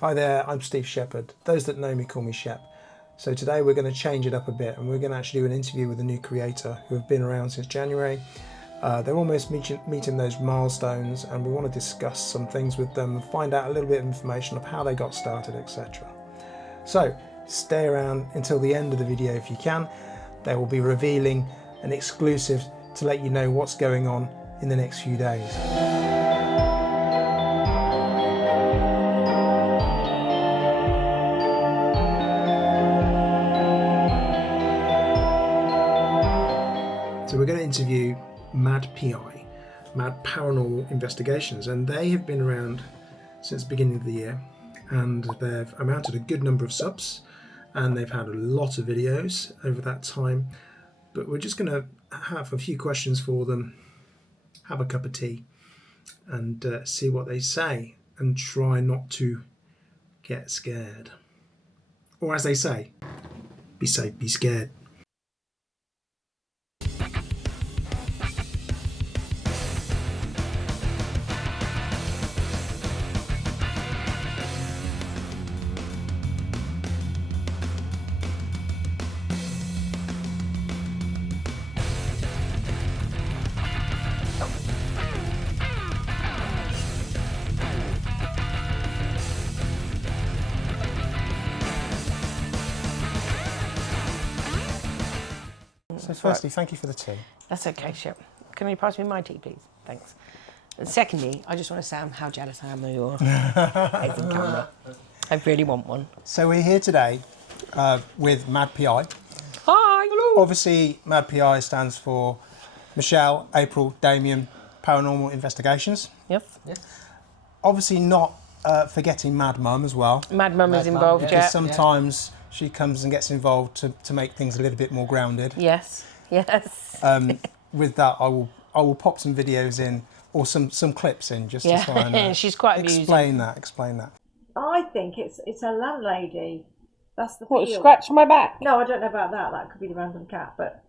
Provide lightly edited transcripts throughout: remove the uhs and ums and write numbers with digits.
Hi there, I'm Steve Shepherd. Those that know me call me Shep. So today we're going to change it up a bit and we're going to actually do an interview with a new creator who have been around since January. They're almost meeting those milestones and we want to discuss some things with them and find out a little bit of information of how they got started, etc. So stay around until the end of the video if you can. They will be revealing an exclusive to let you know what's going on in the next few days. So we're going to interview Mad PI, Mad Paranormal Investigations, and they have been around since the beginning of the year and they've amounted a good number of subs and they've had a lot of videos over that time, but we're just going to have a few questions for them, have a cup of tea and see what they say and try not to get scared. Or as they say, be safe, be scared. So firstly, thank you for the tea. That's okay, Shep. Can you pass me my tea, please? Thanks. And secondly, I just want to say how jealous I am of your amazing camera. I really want one. So we're here today with Mad PI. Hi! Hello! Obviously, Mad PI stands for Michelle, April, Damien, Paranormal Investigations. Yes. Obviously not forgetting Mad Mum as well. Mad Mum is involved, yeah. Because sometimes she comes and gets involved to make things a little bit more grounded. Yes, yes. With that, I will pop some videos in or some clips in just to try and she's quite amusing. Explain that. I think it's a landlady. That's the What, feel. scratch my back? No, I don't know about that. That could be the random cat, but...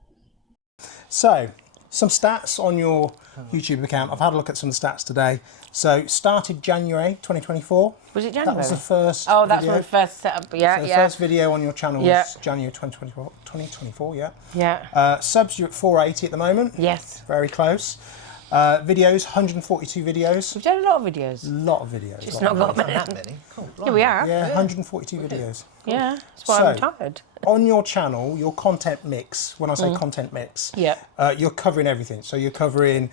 So, some stats on your YouTube account. I've had a look at some stats today. So, started January 2024. Was it January? That was the first Oh, that's video. when we first set up, yeah, So the first video on your channel Yeah. was January 2024, yeah. Yeah. Subs, you're at 480 at the moment. Yes. Very close. Videos, 142 videos. We've done a lot of videos. A lot of videos. Just not got many. that many. Cool. Here we are. Yeah, 142 videos. Yeah, that's why I'm tired. On your channel, your content mix, when I say content mix, you're covering everything. So you're covering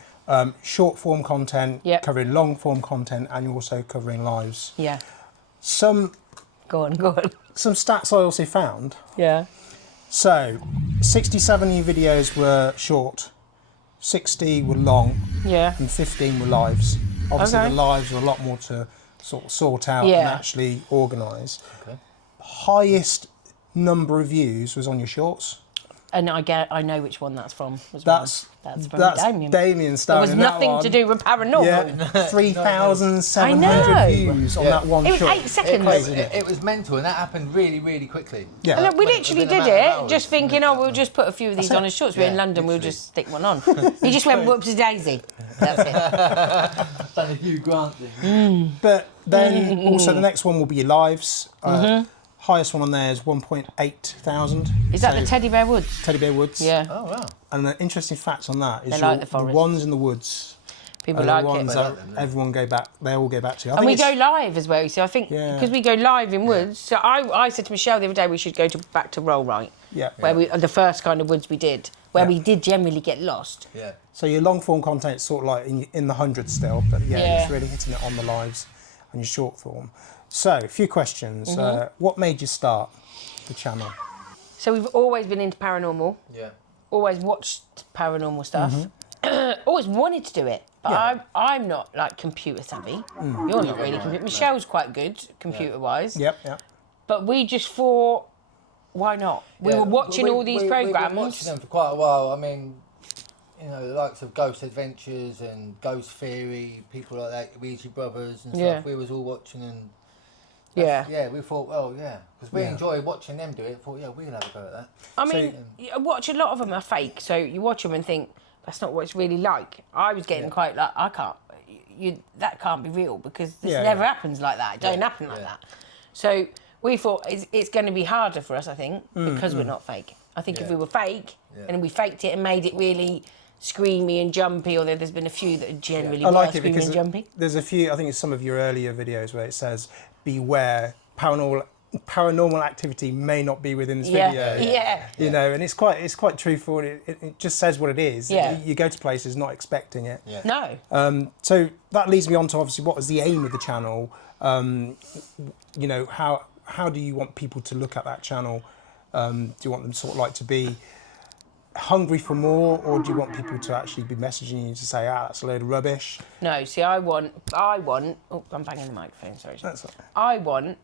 short form content, covering long form content, and you're also covering lives. Yeah. Go on. Some stats I also found. Yeah. So, 67 new videos were short, 60 were long, and 15 were lives. Obviously, the lives were a lot more to sort of sort out and actually organise. Okay. Highest number of views was on your shorts. And I know which one that's from as well. That's from Damien. Damien starring There was nothing to do with Paranormal. Yeah, 3,700 views on that one It was short. 8 seconds. It was mental, and that happened really, really quickly. Yeah. And we literally did it, just thinking, we'll just put a few of these on as shorts. We're in London, we'll just stick one on. He just went, whoops a daisy. That's it. Done a Hugh Grant thing. But then also the next one will be your lives. Highest one on there is 1.8 thousand. Is that the Teddy Bear Woods? Teddy Bear Woods. Yeah. Oh, wow. And the interesting fact on that is They like the forest. ones in the woods. People like it. That everyone they all go back to. And we go live as well, so I think because we go live in woods. So I said to Michelle the other day we should go back to Roll Right. Yeah. Where we the first kind of woods we did, where we did generally get lost. Yeah. So your long form content is sort of like in the hundreds still, but it's really hitting it on the lives and your short form. So a few questions. What made you start the channel? So we've always been into paranormal. Yeah. Always watched paranormal stuff. Always wanted to do it, but I'm not like computer savvy. You're not really computer. Michelle's quite good computer wise. Yep. But we just thought, why not? We were watching all these programs. We've been watching them for quite a while. I mean, you know, the likes of Ghost Adventures and Ghost Theory, people like that, Ouija Brothers and stuff. We was all watching and we thought, because we enjoy watching them do it. Thought, we'll have a go at that. I mean, you watch a lot of them are fake, so you watch them and think that's not what it's really like. I was getting quite like, that can't be real because this never happens like that. It don't happen like that. So we thought it's going to be harder for us, I think, because we're not fake. I think if we were fake and we faked it and made it really screamy and jumpy, although there's been a few that are generally screamy and jumpy. There's a few, I think it's some of your earlier videos where it says, beware, paranormal activity may not be within this video. You know, and it's quite truthful. It just says what it is. You go to places not expecting it. No. So that leads me on to obviously what was the aim of the channel. You know, how do you want people to look at that channel? Do you want them sort of like to be hungry for more, or do you want people to actually be messaging you to say, that's a load of rubbish? No, see, I want. Oh, I'm banging the microphone. Sorry. That's I want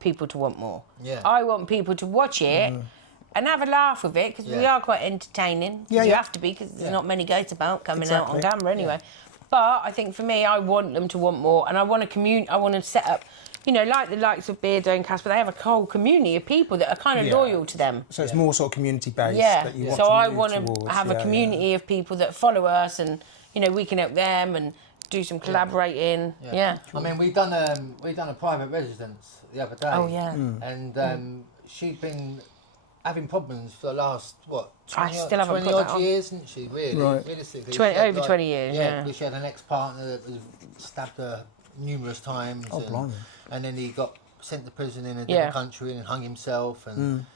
people to want more. I want people to watch it and have a laugh with it, because we are quite entertaining. You have to be, because there's not many ghosts about coming out on camera anyway. But I think for me, I want them to want more, and I want I want to set up, you know, like the likes of Beardo and Casper, they have a whole community of people that are kind of loyal to them. So it's more sort of community-based. that you want so to I move want towards. to have a community of people that follow us, and, you know, we can help them and do some collaborating. I mean, we done a private residence the other day. Oh, yeah. And she'd been having problems for the last, 20 odd years, hasn't she, really? Right. Realistically. 20 years, because she had an ex-partner that was stabbed her numerous times. And then he got sent to prison in a different country and hung himself. And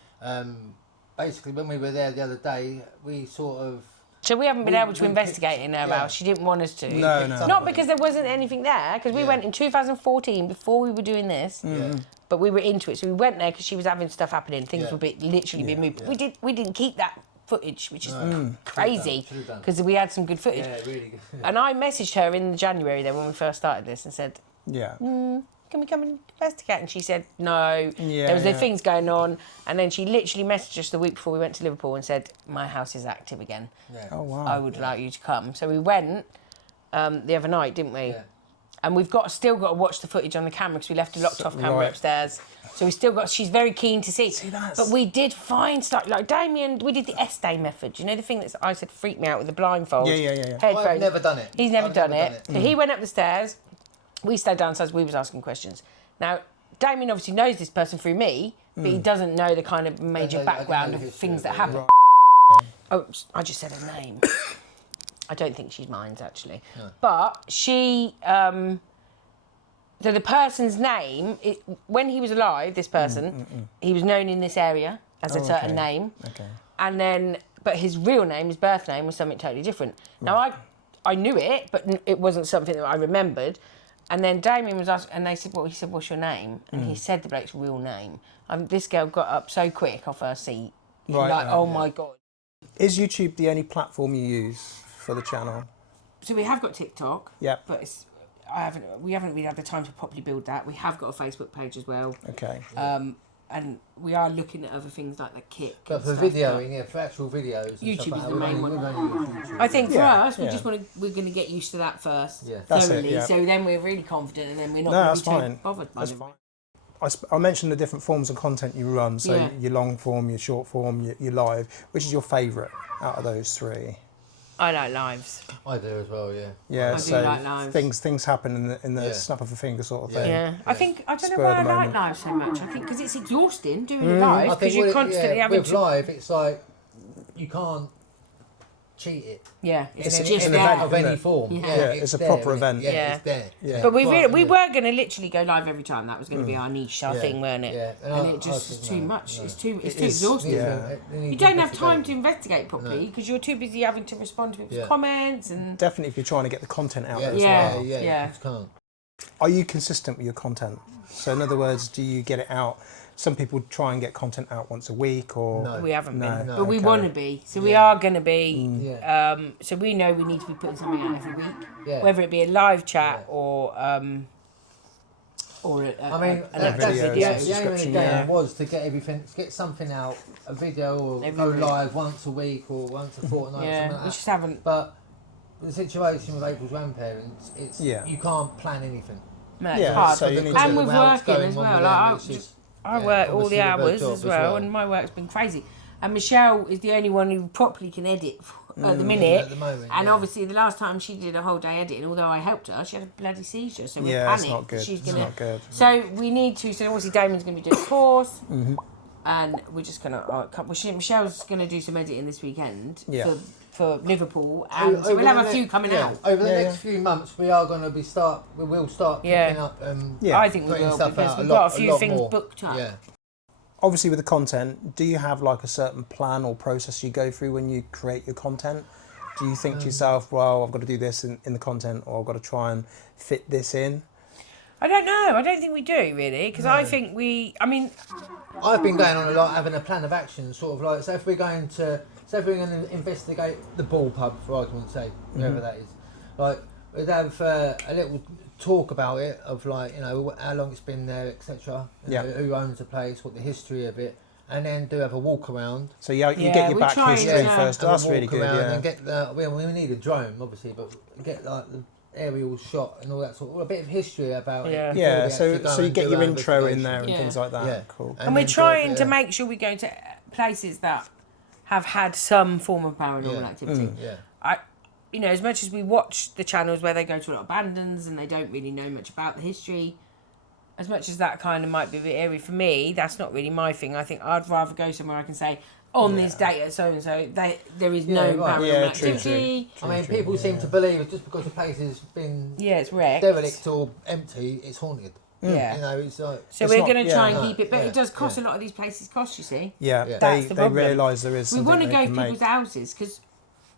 basically, when we were there the other day, we sort of... So we haven't been able to investigate in her house. She didn't want us to. No. Not because there wasn't anything there, because we went in 2014 before we were doing this. But we were into it, so we went there because she was having stuff happening. Things were literally being moved. But we didn't keep that footage, which is crazy, because we had some good footage. Yeah, really good. And I messaged her in January then when we first started this and said, can we come and investigate? And she said no. There was things going on, and then she literally messaged us the week before we went to Liverpool and said, my house is active again. Oh wow. I would like you to come. So we went the other night, didn't we? And we've still got to watch the footage on the camera, because we left a locked off camera upstairs. So we still got. She's very keen to see. But we did find stuff like Damien. We did the S-Day method. You know, the thing that I said freaked me out with the blindfold. Headphones. I've never done it. He's never done it. So he went up the stairs. We stayed downstairs. We was asking questions. Now, Damien obviously knows this person through me, but he doesn't know the kind of major background of things that happen. Oh, I just said her name. I don't think she's mine, actually. No. But she... so the person's name, when he was alive, this person, he was known in this area as a certain name. And then... But his real name, his birth name, was something totally different. Now, I knew it, but it wasn't something that I remembered. And then Damien was asked, and they said, he said, what's your name? And he said the bloke's real name. This girl got up so quick off her seat. My God. Is YouTube the only platform you use for the channel? So we have got TikTok. Yep. But we haven't really had the time to properly build that. We have got a Facebook page as well. Okay. And we are looking at other things like the Kit. But for videoing, for actual videos, YouTube is the main one. I think for us, we're going to get used to that first, thoroughly. So then we're really confident, and then we're not going to be too bothered by it. I mentioned the different forms of content you run. So your long form, your short form, your live. Which is your favourite out of those three? I like lives. I do as well, Yeah, I do like lives. Things happen in the snap of a finger sort of thing. I don't know why I like live so much. I think because it's exhausting doing the live, because you're constantly having with live, it's like you can't cheat it. It's just an event of any form. It's a proper event. It's there. But we were going to literally go live every time. That was going to be our niche, our thing, weren't it? And it just is too much. It's too exhausting. You don't have time to investigate properly because you're too busy having to respond to people's comments and. Definitely, if you're trying to get the content out there as well. You can't. Are you consistent with your content? So in other words, do you get it out? Some people try and get content out once a week, or no, we haven't been, but we want to be. So we are going to be. So we know we need to be putting something out every week, whether it be a live chat or an video. The aim of the game was to get something out, a video, or go live once a week or once a fortnight. Or something like we just haven't. But the situation with April's grandparents, it's you can't plan anything. No, it's hard. So and with working as well. I work all the hours as well, and my work's been crazy. And Michelle is the only one who properly can edit at the minute. At the moment, And obviously, the last time she did a whole day editing, although I helped her, she had a bloody seizure. So we're panicked. It's not good. She's It's gonna. not good. So we need to. So obviously, Damien's going to be doing a course. And we're just going to... Michelle's going to do some editing this weekend for Liverpool. And so we'll have a few coming out. Over the next few months, we are going to we will start picking up I think we will, because we've got a few things booked up. Yeah. Obviously, with the content, do you have like a certain plan or process you go through when you create your content? Do you think to yourself, well, I've got to do this in the content, or I've got to try and fit this in? I don't know. I don't think we do, really, because I think I've been going on a lot, having a plan of action, sort of like, so if we're going to investigate the ball pub, for argument's sake, wherever that is, like, we'd have a little talk about it, of like, you know, how long it's been there, etc. Know, who owns the place, what the history of it, and then do have a walk around. So you get your back history first. That's really good. And get we need a drone, obviously, but get like the aerial shot and all that sort of, a bit of history about it. Yeah, so you get your intro in there and things like that. Yeah. Cool. And we're trying to make sure we go to places that have had some form of paranormal activity. You know, as much as we watch the channels where they go to a lot of abandons and they don't really know much about the history, as much as that kind of might be a bit airy for me, that's not really my thing. I think I'd rather go somewhere I can say, on this date at so-and-so, there is no paranormal activity. True. I mean, people seem to believe just because the place has been it's wrecked, derelict or empty, it's haunted. Yeah. You know, it's like... So we're going to try and keep it, but it does cost a lot of these places cost, you see. Yeah, that's the problem. They realise there is something we want to they go can to people's houses, because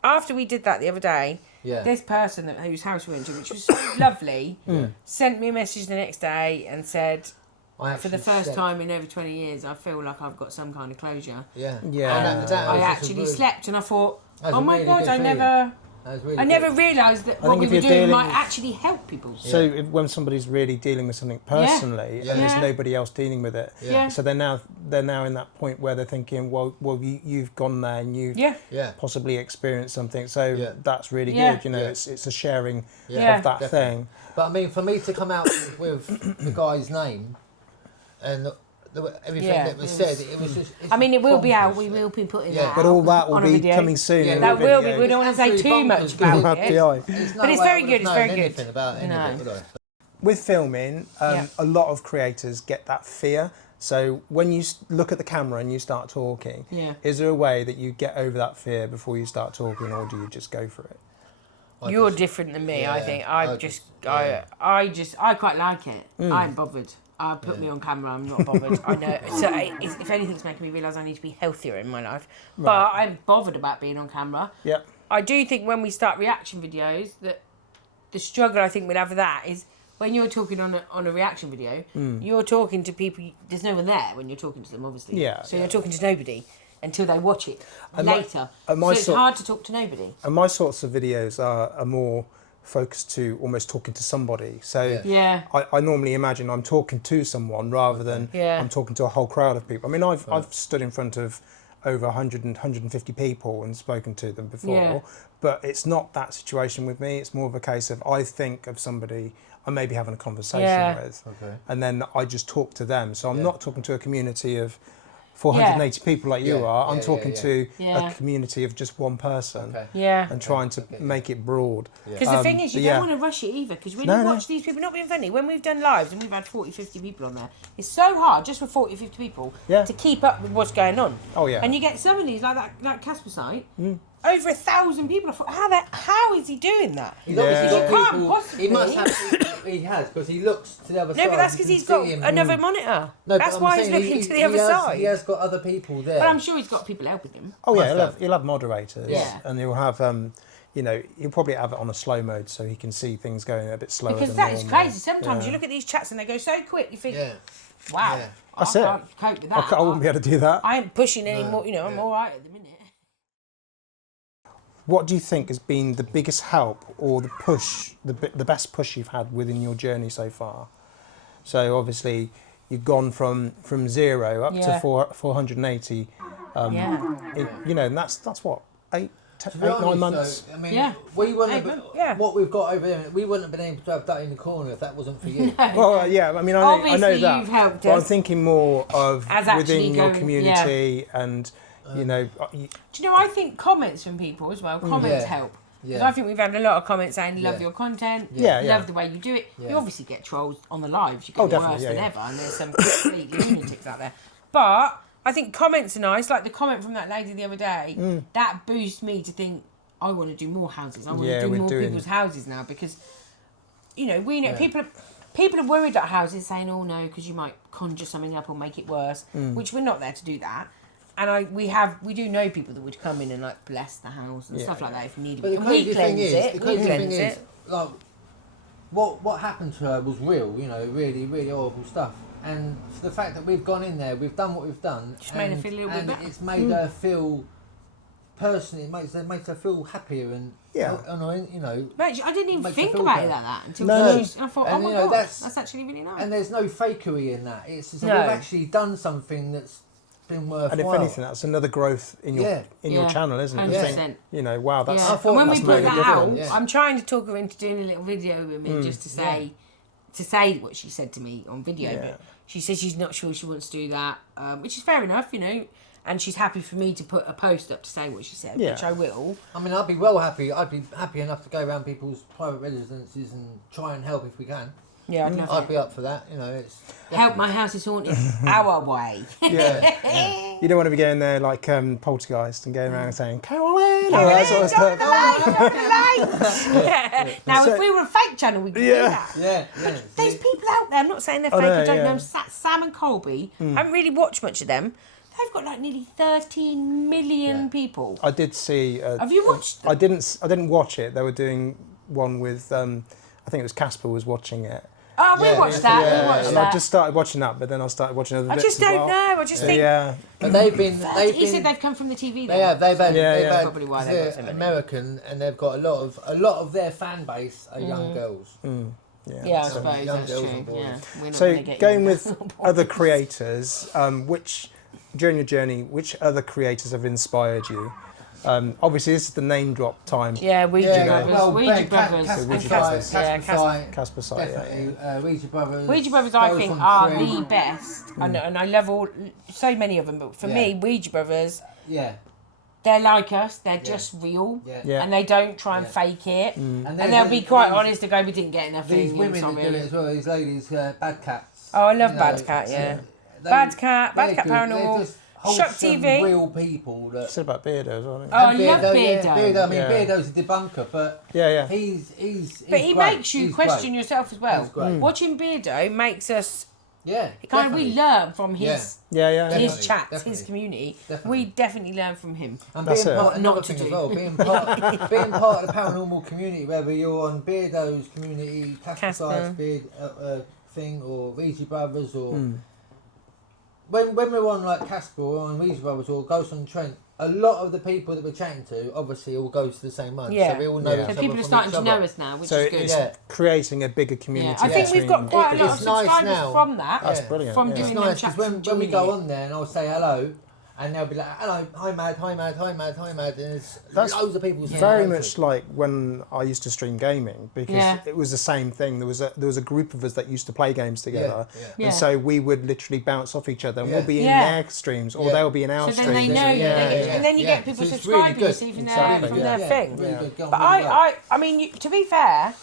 after we did that the other day, this person whose house we went to, which was so lovely, sent me a message the next day and said, for the first time in over 20 years, I feel like I've got some kind of closure. Yeah. And I actually slept, and I thought, oh my God, I never realised that what we were doing might actually help people. So when somebody's really dealing with something personally, and there's nobody else dealing with it, so they're now in that point where they're thinking, well, you've gone there and you've possibly experienced something. So that's really good. You know, it's a sharing of that thing. But I mean, for me to come out with the guy's name and everything that was said, it was just... I mean, it will be out. We will be putting that out. But all that will be coming soon. Yeah, that will be. We don't want to say too much about it. But it's very good. It's very good. With filming, a lot of creators get that fear. So when you look at the camera and you start talking, is there a way that you get over that fear before you start talking, or do you just go for it? You're different than me, I think. I quite like it. I'm bothered. Put me on camera, I'm not bothered. I know. So if anything's making me realise I need to be healthier in my life. Right. But I'm bothered about being on camera. Yeah. I do think when we start reaction videos, that the struggle I think we'll have with that is when you're talking on a reaction video, you're talking to people, there's no one there when you're talking to them, obviously. Yeah. So you're talking to nobody until they watch it later. So it's hard to talk to nobody. And my sorts of videos are more focused to almost talking to somebody. So I normally imagine I'm talking to someone rather than I'm talking to a whole crowd of people. I mean, I've stood in front of over 100 and 150 people and spoken to them before, but it's not that situation with me. It's more of a case of I think of somebody I may be having a conversation with, and then I just talk to them. So I'm not talking to a community of 480 people like you are. I'm talking to a community of just one person and trying to make it broad. Because the thing is, you don't want to rush it either, because when you watch these people, not being funny, when we've done lives and we've had 40, 50 people on there, it's so hard just for 40, 50 people to keep up with what's going on. Oh, yeah. And you get some of these, like that Casper site, over 1,000 people. I thought, how is he doing that? He's obviously got can't people, possibly. he must have, he has, because he looks to the other side. No, but that's because he's got another monitor. No, that's why he's looking to the other side. He has got other people there. But I'm sure he's got people helping him. Oh yeah, he'll have moderators, and he'll have you know, he'll probably have it on a slow mode so he can see things going a bit slower. Because that is crazy. Sometimes you look at these chats and they go so quick. You think, wow, I can't cope with that. I wouldn't be able to do that. I ain't pushing anymore. You know, I'm all right at the minute. What do you think has been the biggest help or the push, the best push you've had within your journey so far? So obviously you've gone from 0 up to 480. You know, and that's what, 8, 9 months. Though, I mean, we wouldn't have, what we've got over there, we wouldn't have been able to have that in the corner if that wasn't for you. Well, I mean, I know that. You've helped but us. I'm thinking more of As within your community and You know, do you know? I think comments from people as well. Comments help. Because I think we've had a lot of comments saying, love your content, love the way you do it. You obviously get trolls on the lives, you get worse than ever, and there's some complete lunatics out there. But I think comments are nice, like the comment from that lady the other day, that boosts me to think, I want to do more houses, I want to do more people's houses now, because, you know, we know people are worried about houses, saying, oh no, because you might conjure something up or make it worse, which we're not there to do that. And we do know people that would come in and like bless the house and stuff like that if needed. But the crazy thing is, like, what happened to her was real, you know, really, really horrible stuff. And for the fact that we've gone in there, we've done what we've done, just made her feel a little bit better. It's made her feel personally, it makes her feel happier and you know. Mate, I didn't even think about it like that until I thought, oh my God, that's actually really nice. And there's no fakery in that. It's just, we've actually done something that's been worthwhile. And if anything, that's another growth in your channel, isn't it? 100%. You think, you know, wow, that's. Yeah. And when we put that out, I'm trying to talk her into doing a little video with me just to say what she said to me on video. But she says she's not sure she wants to do that, which is fair enough, you know. And she's happy for me to put a post up to say what she said, which I will. I mean, I'd be well happy. I'd be happy enough to go around people's private residences and try and help if we can. Yeah, I'd be up for that. You know, it's help my house is haunted our way. You don't want to be going there like poltergeist and going around saying Carolyn, or that sort of stuff. Now, if we were a fake channel, we could do that. Yeah. There's people out there. I'm not saying they're fake. I don't know. Sam and Colby. I haven't really watched much of them. They've got like nearly 13 million people. I did see. Have you watched them? I didn't watch it. They were doing one with. I think it was Casper was watching it. Oh, we watched that. Yeah. We watched and that. I just started watching that, but then I started watching other bits. I just don't know. I just think. Yeah. But He said they've come from the TV. They have. They've had probably why they've got so many. American, and they've got a lot of their fan base are young girls. Yeah, I suppose that's true. Yeah. So going with other creators, which during your journey, which other creators have inspired you? Obviously, this is the name drop time. Yeah, Ouija Brothers. Ouija Brothers. Casper Site, definitely. Ouija Brothers. Ouija Brothers, I think, are the best. And I love so many of them. But for me, Ouija Brothers, they're like us. They're just real. And they don't try and fake it. And they'll be quite honest to go, we didn't get enough. These women that do it as well, these ladies, Bad Cats. Oh, I love Bad Cat, Bad Cat Paranormal. Shock TV. Real people. That... You said about Beardo as well, didn't you? Oh, I love Beardo. Beardo. I mean, Beardo's a debunker, but he's but he great. makes you question yourself as well. Watching Beardo makes us. We learn from his his chats, his community. Definitely. We definitely learn from him. And being part of another thing as well, being part of the paranormal community, whether you're on Beardo's community, Casper Beard thing, or Ouija Brothers, or when we're on like Casper or on Ouija Brothers or Ghost on Trent, a lot of the people that we're chatting to obviously all go to the same one. Yeah. So we all know each other. So people are starting to know us now, which is good. It's creating a bigger community. I think we've got quite a lot of subscribers from that. That's brilliant. From doing them chats. When we go on there and I'll say hello, and they'll be like, hello, hi Mad, and there's loads of people. Very much like when I used to stream gaming, because it was the same thing. There was a group of us that used to play games together, and so we would literally bounce off each other, and we'll be in their streams, or they'll be in our streams. So then they know and then you get people subscribing, receiving from their thing. But I mean, to be fair,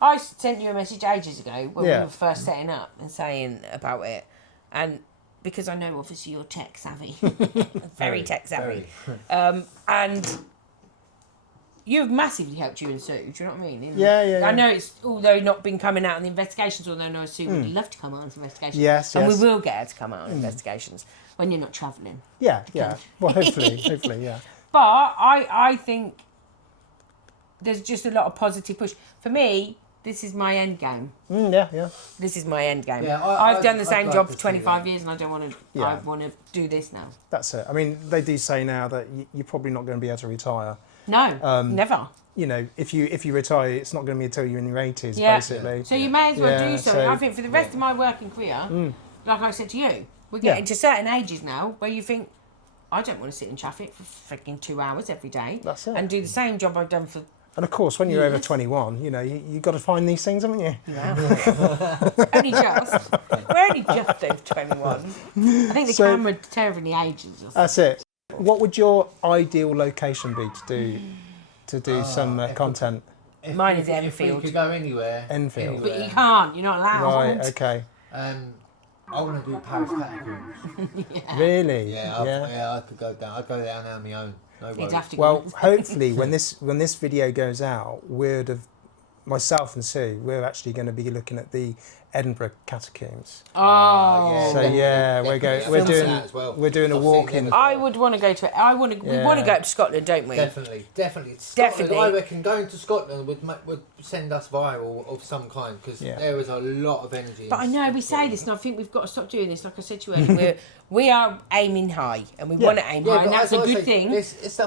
I sent you a message ages ago when we were first setting up and saying about it, and because I know obviously you're tech savvy, very tech savvy, and you've massively helped you and Sue. Do you know what I mean? I know it's although not been coming out on the investigations, although I know Sue would love to come out on investigations. Yes, and we will get her to come out on investigations when you're not travelling. Yeah. Well, hopefully, yeah. But I think there's just a lot of positive push for me. This is my end game. This is my end game. I've done the same job for 25 years, and I don't want to. I want to do this now. That's it. I mean, they do say now that you're probably not going to be able to retire. No, never. You know, if you retire, it's not going to be until you're in your 80s, basically. So you may as well do something. I think for the rest of my working career, like I said to you, we're getting to certain ages now where you think, I don't want to sit in traffic for freaking 2 hours every day. That's it. And do the same job I've done for. And of course, when you're over 21, you know, you've got to find these things, haven't you? Yeah. Only just. We're only just over 21. I think the camera terribly ages us. That's it. what would your ideal location be to do some content? Mine is If Enfield. we could go anywhere. Enfield. But you can't. You're not allowed. Right. Okay. I want to do Paris Catacombs. Really? Yeah, I could go down. I'd go down on my own. No You'd worries. have to go. Well, hopefully, when this video goes out, myself and Sue, we're actually going to be looking at the Edinburgh catacombs. Oh. So yeah, we're doing a walk in. I would want to go to it. We want to go up to Scotland, don't we? Definitely. Definitely. I reckon going to Scotland would send us viral of some kind because there is a lot of energy. But I know we say this, and I think we've got to stop doing this. Like I said to you earlier, we are aiming high, and we want to aim high, and that's a good thing.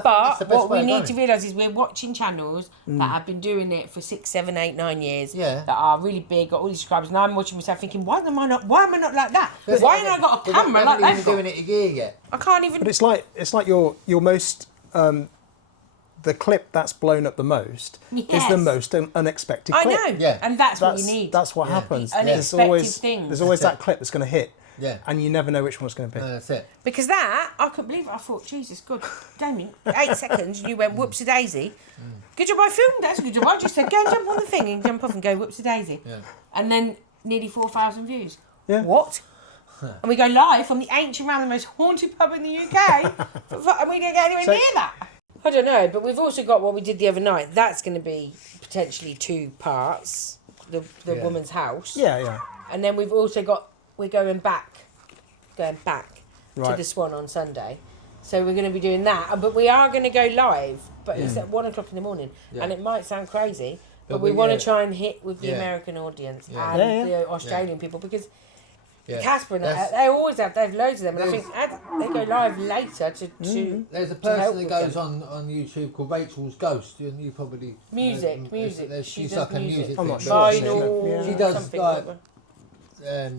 But what we need to realise is we're watching channels that have been doing it for 6, 7, 8, 9 years. That are really big, got all these subscribers, and I'm watching myself thinking, why am I not like that? Why haven't I got a camera like that? Not even doing it a year yet. I can't even. But it's like your most the clip that's blown up the most is the most unexpected clip. I know, and that's what you need. That's what happens. Unexpected things. There's always that clip that's going to hit. Yeah. And you never know which one's going to be. No, that's it. Because that, I couldn't believe it. I thought, Jesus, good. Damien, 8 seconds and you went whoops-a-daisy. Good job I filmed that. That's a good job. I just said, go and jump on the thing and jump off and go whoops-a-daisy. Yeah. And then nearly 4,000 views. Yeah. What? And we go live from the ancient round, the most haunted pub in the UK. And we don't get anywhere near that. I don't know, but we've also got what we did the other night. That's going to be potentially 2 parts. The woman's house. Yeah. And then we've also got... We're going back to Right. the Swan on Sunday. So we're going to be doing that. But we are going to go live, but it's at 1 o'clock in the morning. And it might sound crazy, but we want to try and hit with the American audience and the Australian people because Casper and they always have loads of them. And I think they go live later to There's a person that goes on YouTube called Rachel's Ghost, and you probably... Music. She's like a music I'm not thing. sure. Vinyl. She does something like...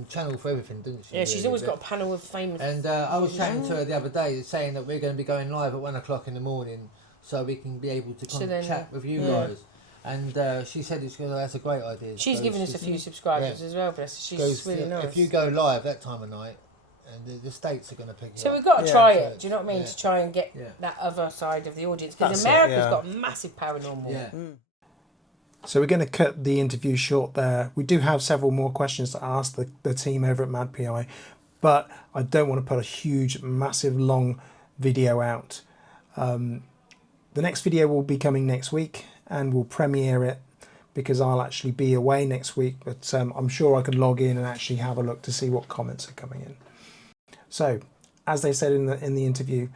channel for everything, doesn't she? Yeah, she's always got a panel of famous. And I was chatting to her the other day, saying that we're going to be going live at 1 o'clock in the morning, so we can be able to kind of chat with you guys. And she said that's a great idea. She's given us a few subscribers as well, bless her. She's really nice. If you go live that time of night, and the States are going to pick it up. So we've got to try it. Do you know what I mean? To try and get that other side of the audience, because America's got massive paranormal. Yeah. So we're going to cut the interview short there. We do have several more questions to ask the team over at Mad PI, but I don't want to put a huge, massive, long video out. The next video will be coming next week, and we'll premiere it because I'll actually be away next week, but I'm sure I can log in and actually have a look to see what comments are coming in. So, as they said in the interview,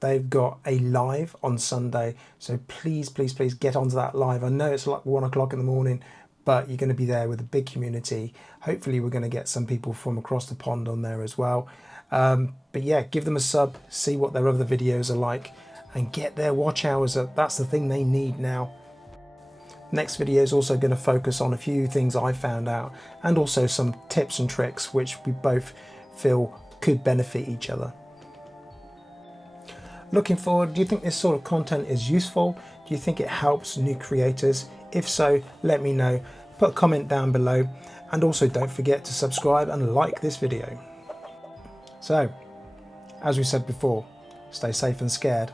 they've got a live on Sunday, so please get onto that live. I know it's like 1 o'clock in the morning, but you're going to be there with a big community. Hopefully we're going to get some people from across the pond on there as well. But yeah, give them a sub, see what their other videos are like, and get their watch hours up. That's the thing they need now. Next video is also going to focus on a few things I found out, and also some tips and tricks which we both feel could benefit each other. Looking forward, do you think this sort of content is useful? Do you think it helps new creators? If so, let me know. Put a comment down below, and also don't forget to subscribe and like this video. So, as we said before, stay safe and scared.